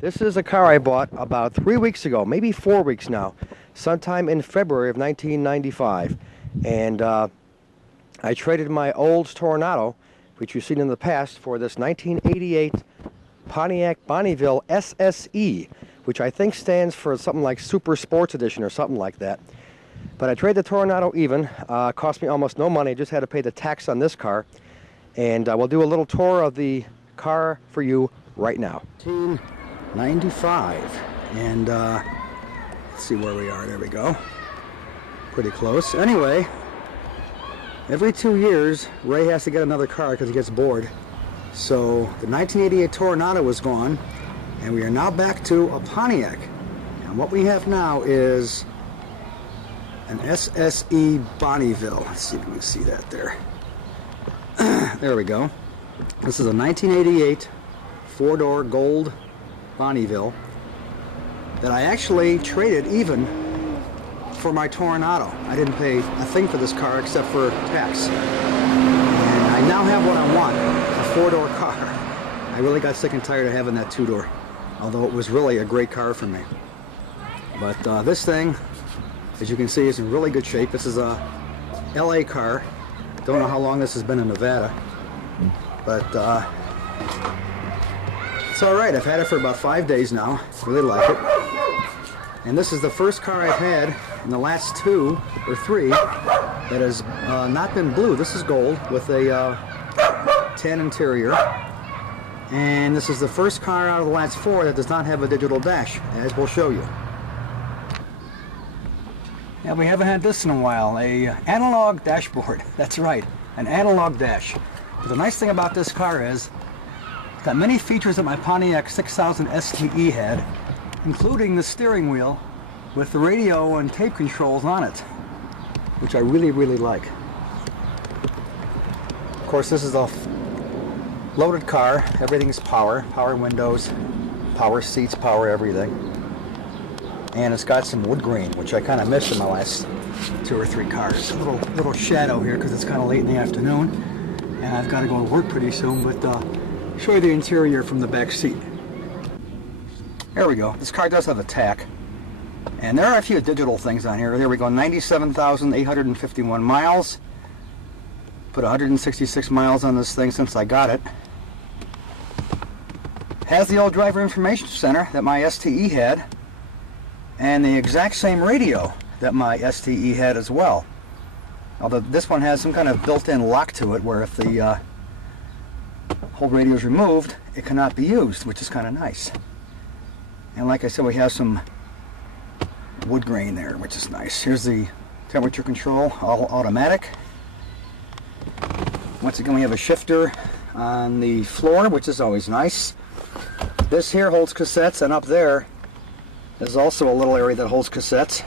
This is a car I bought about 3 weeks ago, maybe 4 weeks now, sometime in February of 1995. And I traded my Olds Toronado, which you've seen in the past, for this 1988 Pontiac Bonneville SSE, which I think stands for something like Super Sports Edition or something like that. But I traded the Toronado even. Cost me almost no money. Just had to pay the tax on this car. And we'll do a little tour of the car for you right now. 1995, and let's see where we are. There we go. Pretty close. Anyway, every 2 years, Ray has to get another car because he gets bored. So the 1988 Toronado was gone, and we are now back to a Pontiac. And what we have now is an SSE Bonneville. Let's see if we can see that there. There we go. This is a 1988 four-door gold Bonneville that I actually traded even for my Toronado. I didn't pay a thing for this car except for tax. And I now have what I want, a four-door car. I really got sick and tired of having that two-door, although it was really a great car for me. But this thing, as you can see, is in really good shape. This is a LA car. Don't know how long this has been in Nevada, but it's all right. I've had it for about 5 days now. Really like it. And this is the first car I've had in the last 2 or 3 that has not been blue. This is gold with a tan interior. And this is the first car out of the last 4 that does not have a digital dash, as we'll show you. Yeah, we haven't had this in a while. A analog dashboard. That's right, an analog dash. But the nice thing about this car is it's got many features that my Pontiac 6000 STE had, including the steering wheel with the radio and tape controls on it, which I really, really like. Of course, this is a loaded car. Everything's power windows, power seats, power everything. And it's got some wood grain, which I kind of missed in my last 2 or 3 cars. A little shadow here because it's kind of late in the afternoon, and I've got to go to work pretty soon. But show you the interior from the back seat. There we go. This car does have a tach, and there are a few digital things on here. There we go. 97,851 miles. Put 166 miles on this thing since I got it. Has the old driver information center that my STE had, and the exact same radio that my STE had as well. Although this one has some kind of built-in lock to it where if the whole radio is removed, it cannot be used, which is kind of nice. And like I said, we have some wood grain there, which is nice. Here's the temperature control, all automatic. Once again, we have a shifter on the floor, which is always nice. This here holds cassettes, and up there there's also a little area that holds cassettes.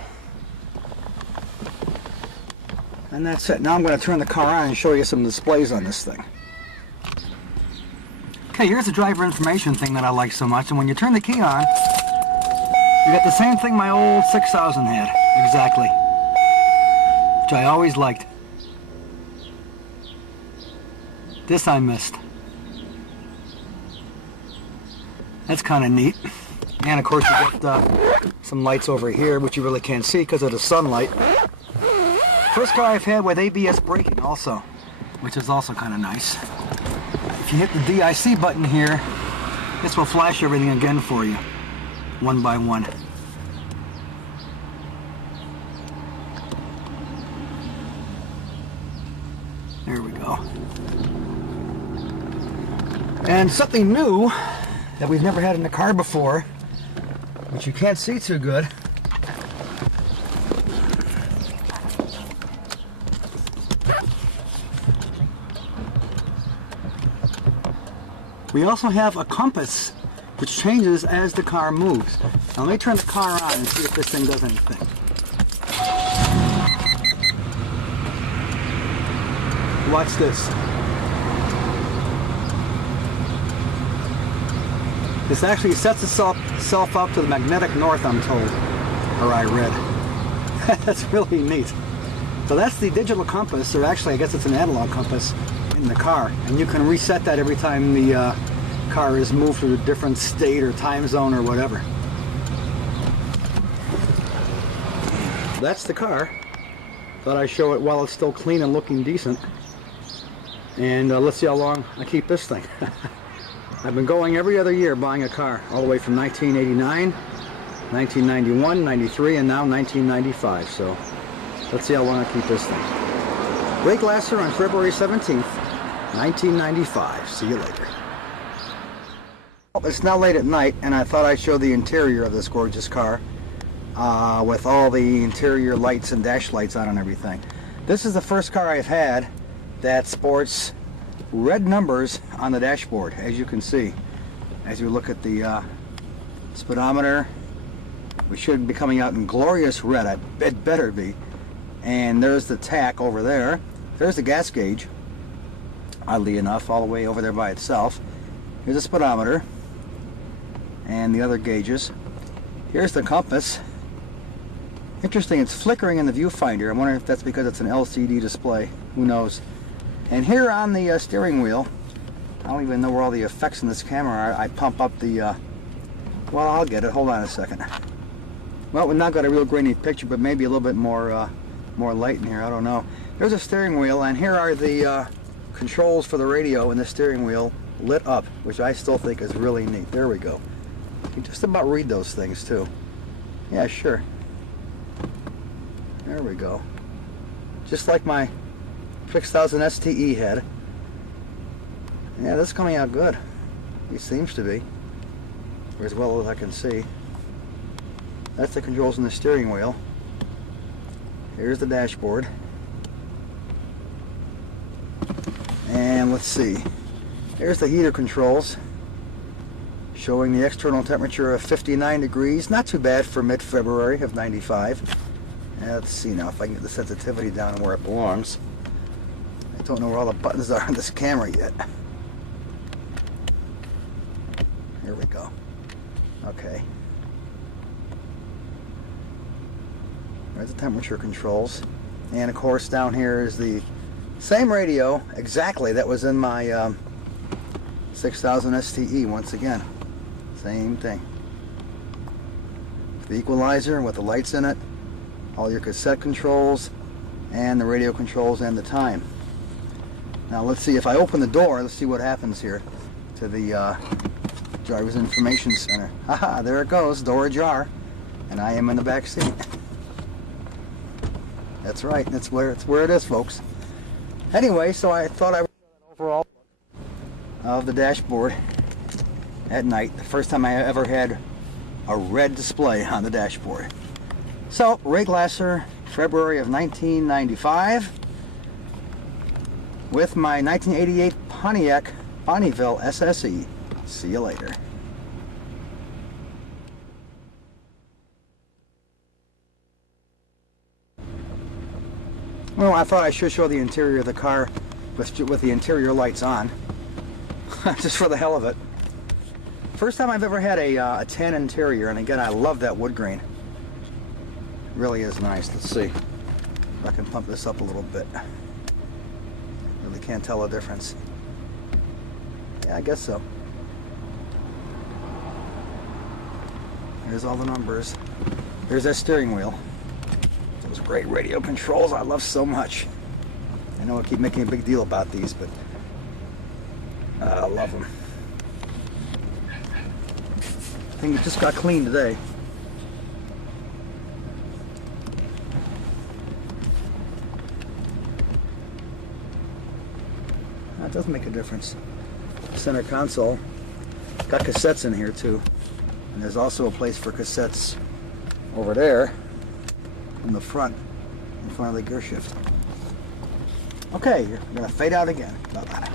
And that's it. Now I'm going to turn the car on and show you some displays on this thing. Okay, here's the driver information thing that I like so much. And when you turn the key on, you get the same thing my old 6000 had. Exactly. Which I always liked. This I missed. That's kind of neat. And of course you get some lights over here, which you really can't see because of the sunlight. First car I've had with ABS braking also, which is also kind of nice. If you hit the DIC button here, this will flash everything again for you, one by one. There we go. And something new that we've never had in the car before, which you can't see too good. We also have a compass which changes as the car moves. Now let me turn the car on and see if this thing does anything. Watch this. This actually sets itself up to the magnetic north, I'm told, or I read. That's really neat. So that's the digital compass, or actually I guess it's an analog compass in the car, and you can reset that every time the car is moved to a different state or time zone or whatever. That's the car. Thought I'd show it while it's still clean and looking decent. And let's see how long I keep this thing. I've been going every other year buying a car, all the way from 1989, 1991, 93, and now 1995. So let's see how long I keep this thing. Ray Glasser on February 17th, 1995. See you later. Well, it's now late at night, and I thought I'd show the interior of this gorgeous car with all the interior lights and dash lights on and everything. This is the first car I've had that sports red numbers on the dashboard, as you can see. As you look at the speedometer, we should be coming out in glorious red. It better be. And there's the tach over there. There's the gas gauge, oddly enough, all the way over there by itself. Here's the speedometer and the other gauges. Here's the compass. Interesting, it's flickering in the viewfinder. I wonder if that's because it's an LCD display. Who knows? And here on the steering wheel, I don't even know where all the effects in this camera are. I pump up the, well, I'll get it. Hold on a second. Well, we've not got a real grainy picture, but maybe a little bit more light in here. I don't know. There's a steering wheel, and here are the controls for the radio and the steering wheel lit up, which I still think is really neat. There we go. You can just about read those things, too. Yeah, sure. There we go. Just like my 6000 STE head. Yeah, this is coming out good. It seems to be, or as well as I can see. That's the controls in the steering wheel. Here's the dashboard. And let's see. Here's the heater controls, showing the external temperature of 59 degrees. Not too bad for mid-February of 95. Let's see now if I can get the sensitivity down where it belongs. I don't know where all the buttons are on this camera yet. Here we go. Okay. There's the temperature controls. And of course down here is the same radio exactly that was in my 6000 STE once again. Same thing. The equalizer with the lights in it, all your cassette controls, and the radio controls and the time. Now let's see, if I open the door, let's see what happens here to the driver's information center. Haha, there it goes, door ajar, and I am in the back seat. That's right, that's where it is, folks. Anyway, so I thought I would show an overall look of the dashboard at night. The first time I ever had a red display on the dashboard. So, Ray Glasser, February of 1995, with my 1988 Pontiac Bonneville SSE. See you later. Well, I thought I should show the interior of the car with the interior lights on, just for the hell of it. First time I've ever had a tan interior, and again, I love that wood grain. It really is nice. Let's see if I can pump this up a little bit. Really can't tell the difference. Yeah, I guess so. There's all the numbers. There's that steering wheel. Those great radio controls I love so much. I know I keep making a big deal about these, but I love them. I think it just got cleaned today. That does make a difference. Center console. Got cassettes in here too. And there's also a place for cassettes over there in the front, in front of the gear shift. Okay, we're going to fade out again. Bye-bye.